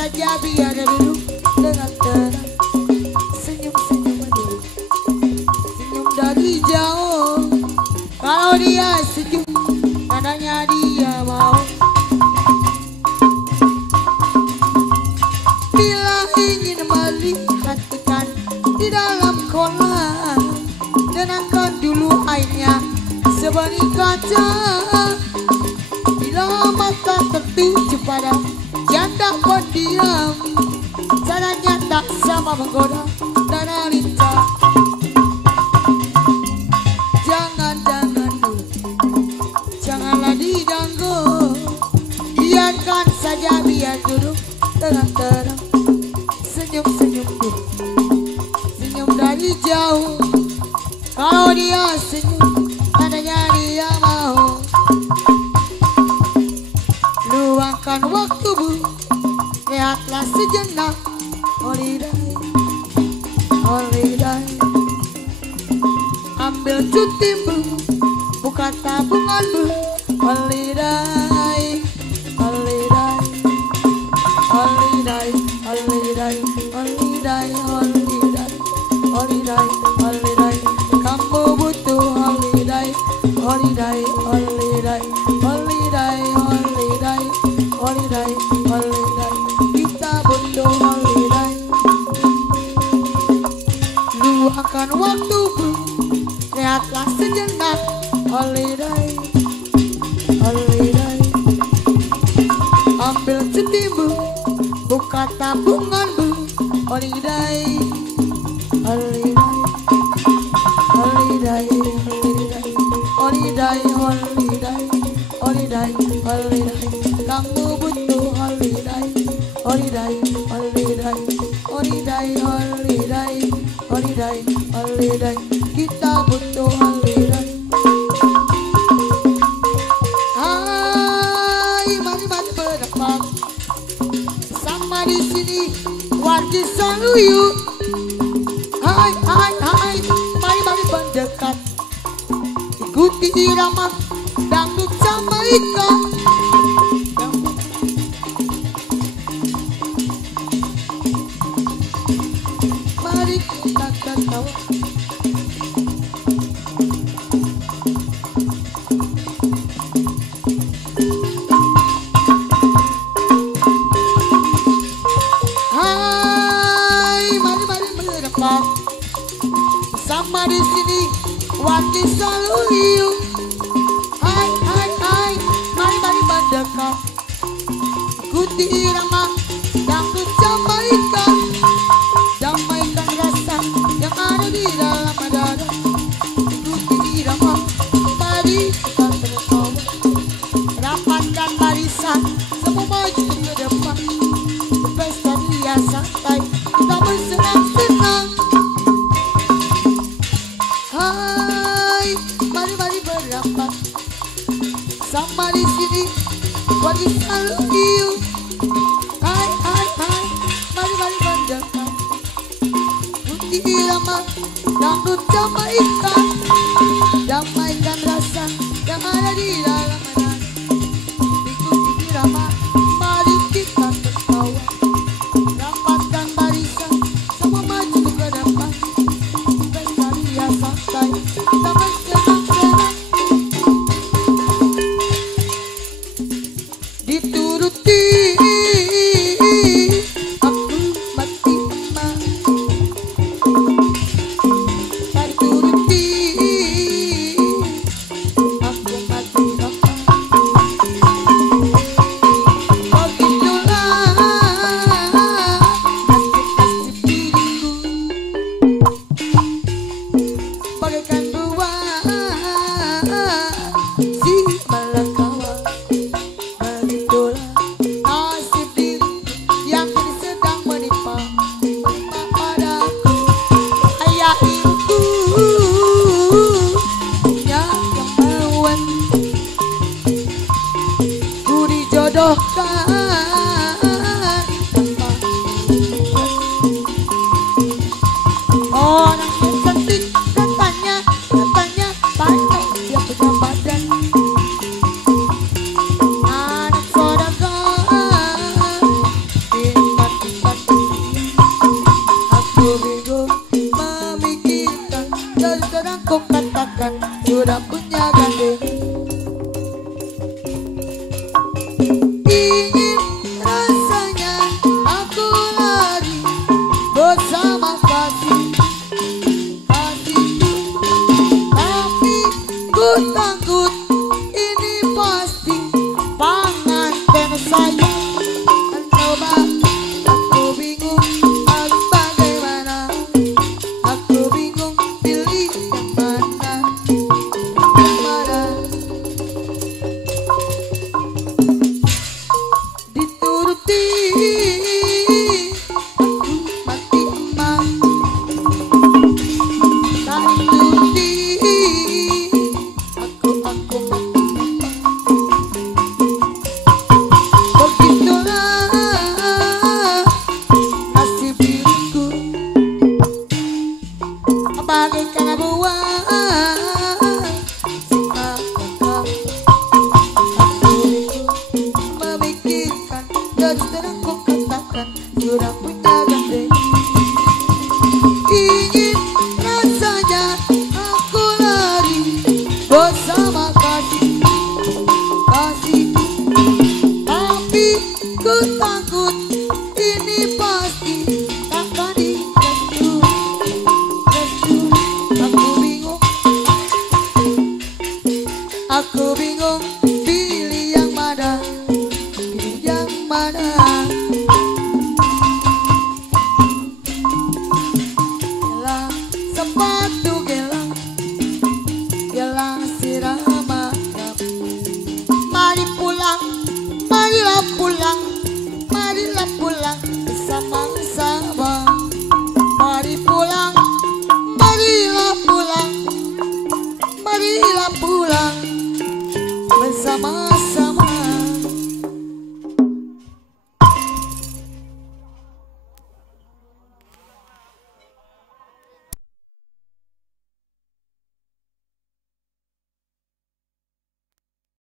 saja biar dulu dengan tenang. Senyum-senyum dulu, senyum dari jauh. Kalau dia senyum, tandanya dia mau. Bila ingin melihat ikan di dalam kolam, tenangkan dulu airnya sebening kaca. Bila mata tertuju pada janda pendiam, caranya tak sama menggoda dan lincah. Jangan dulu, janganlah diganggu, biarkan saja biar duduk dengan tenang. Senyum-senyum dulu, senyum dari jauh. Kalau dia senyum, tandanya dia mau. Luangkan waktumu, lihatlah sejenak. Holiday, holiday. Ambil cutimu, buka tabunganmu. Holiday, holiday, holiday, holiday, holiday, holiday, holiday, holiday. Kamu butuh holiday, holiday, holiday, holiday, holiday, holiday, holiday. Kita butuh holiday. Luangkan waktumu, lihatlah sejenak. Holiday, holiday. Ambil cutimu, buka tabunganmu. Holiday, holiday, holiday, holiday, holiday, holiday, holiday, holiday. Kamu butuh holiday, holiday, holiday, holiday, holiday, holiday, holiday. Kita butuh holiday. Hai, mari-mari berdekat sama di sini, wargi selalu yuk. Hai, hai, hai, mari-mari mendekat, ikuti irama dangdut Jamaika. Mari kita tertawa. Hai, mari-mari mendekat sama di sini, waktu selalu yuk. Hai, hai, hai, mari-mari mendekat, ikuti irama dangdut Jamaika. Damaikan rasa yang ada di dalam dada, ikuti irama, mari kita tertawa. Rapatkan barisan, semua maju ke depan. Pesta ria santai, kita bersenang-senang. Hai, mari-mari berapat sama di sini, bagi selalu yuk. Hai, hai, hai, mari-mari mendekat, ikuti irama dangdut Jamaika. Damaikan rasa yang ada di dalam dada, ikuti irama, mari kita tertawa. Rapatkan barisan, semua maju ke depan. Pesta ria santai, kita bersenang-senang. Dituruti aku mati emak, dituruti aku mati apa. Begitulah nasib-nasib diriku, bagaikan buah si malakawa. Begitulah nasib diriku yang kini sedang menimpa padaku. Ayah ibuku punya kemauan, ku dijodohkan tanpa orang yang cantik. Katanya pandai, dia punya badan. Anak saudagar, sudah aku katakan sudah punya gandeng. Ingin rasanya aku lari bersama kasihku, tapi ku takut ini pasti takkan direstu. Aku bingung pilih yang mana, pilih yang mana. Gelang sepatu gelang, gelang sirama. Mari pulang, marilah pulang, marilah pulang bersama-sama. Mari pulang, marilah pulang, marilah pulang bersama-sama.